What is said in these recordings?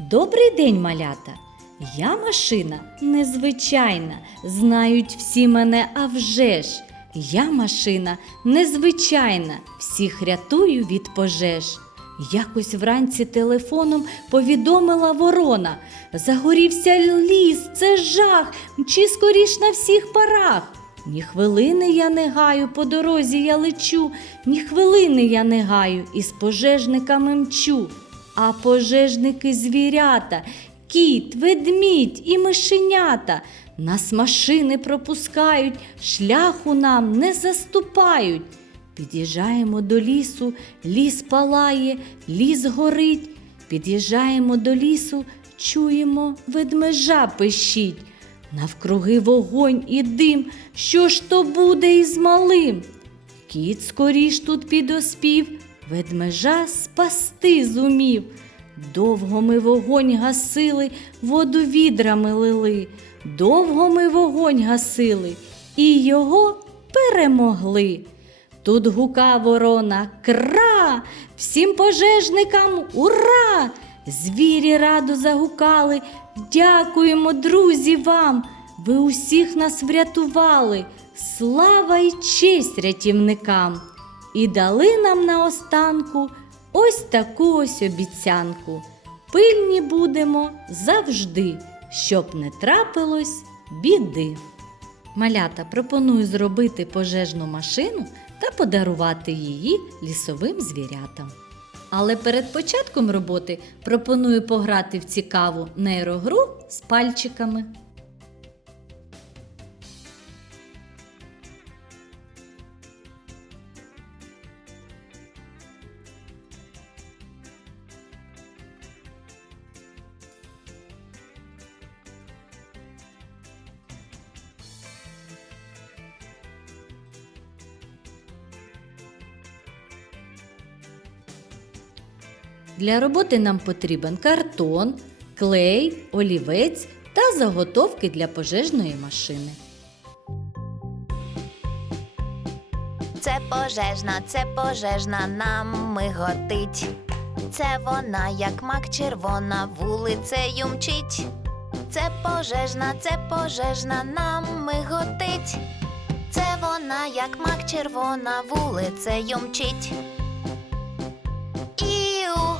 Добрий день, малята! Я машина незвичайна, знають всі мене, а вже ж. Я машина незвичайна, всіх рятую від пожеж. Якось вранці телефоном повідомила ворона. Загорівся ліс, це жах, мчи скоріш на всіх парах. Ні хвилини я не гаю, по дорозі я лечу, ні хвилини я не гаю, із пожежниками мчу. А пожежники звірята, кіт, ведмідь і мишенята. Нас машини пропускають, шляху нам не заступають. Під'їжджаємо до лісу, ліс палає, ліс горить. Під'їжджаємо до лісу, чуємо, ведмежа пищить. Навкруги вогонь і дим, що ж то буде із малим? Кіт скоріш тут підоспів, ведмежа спасти зумів. Довго ми вогонь гасили, воду відрами лили, довго ми вогонь гасили і його перемогли. Тут гука ворона кра, всім пожежникам ура! Звірі радо загукали. Дякуємо, друзі, вам! Ви усіх нас врятували. Слава й честь рятівникам! І дали нам наостанку ось таку ось обіцянку. Пильні будемо завжди, щоб не трапилось біди. Малята пропоную зробити пожежну машину та подарувати її лісовим звірятам. Але перед початком роботи пропоную пограти в цікаву нейрогру з пальчиками. Для роботи нам потрібен картон, клей, олівець та заготовки для пожежної машини. Це пожежна, це пожежна, нам миготить. Це вона, як мак червона, вулицею мчить. Це пожежна, це пожежна, нам миготить. Це вона, як мак червона, вулицею мчить. Іу,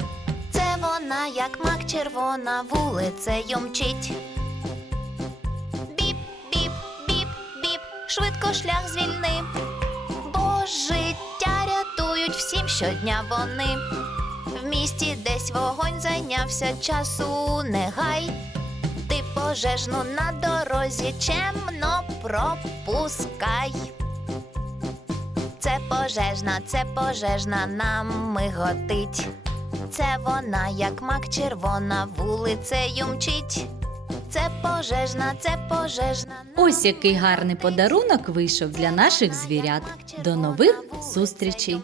Як мак червона, вулицею мчить. Біп, біп, біп, біп, швидко шлях звільни. Бо життя рятують всім щодня вони. В місті десь вогонь зайнявся, часу не гай. Ти пожежну на дорозі чемно пропускай. Це пожежна, це пожежна, нам миготить. Це вона, як мак червона, вулицею мчить. Це пожежна, це пожежна. Ось який гарний подарунок вийшов для наших звірят. До нових зустрічей!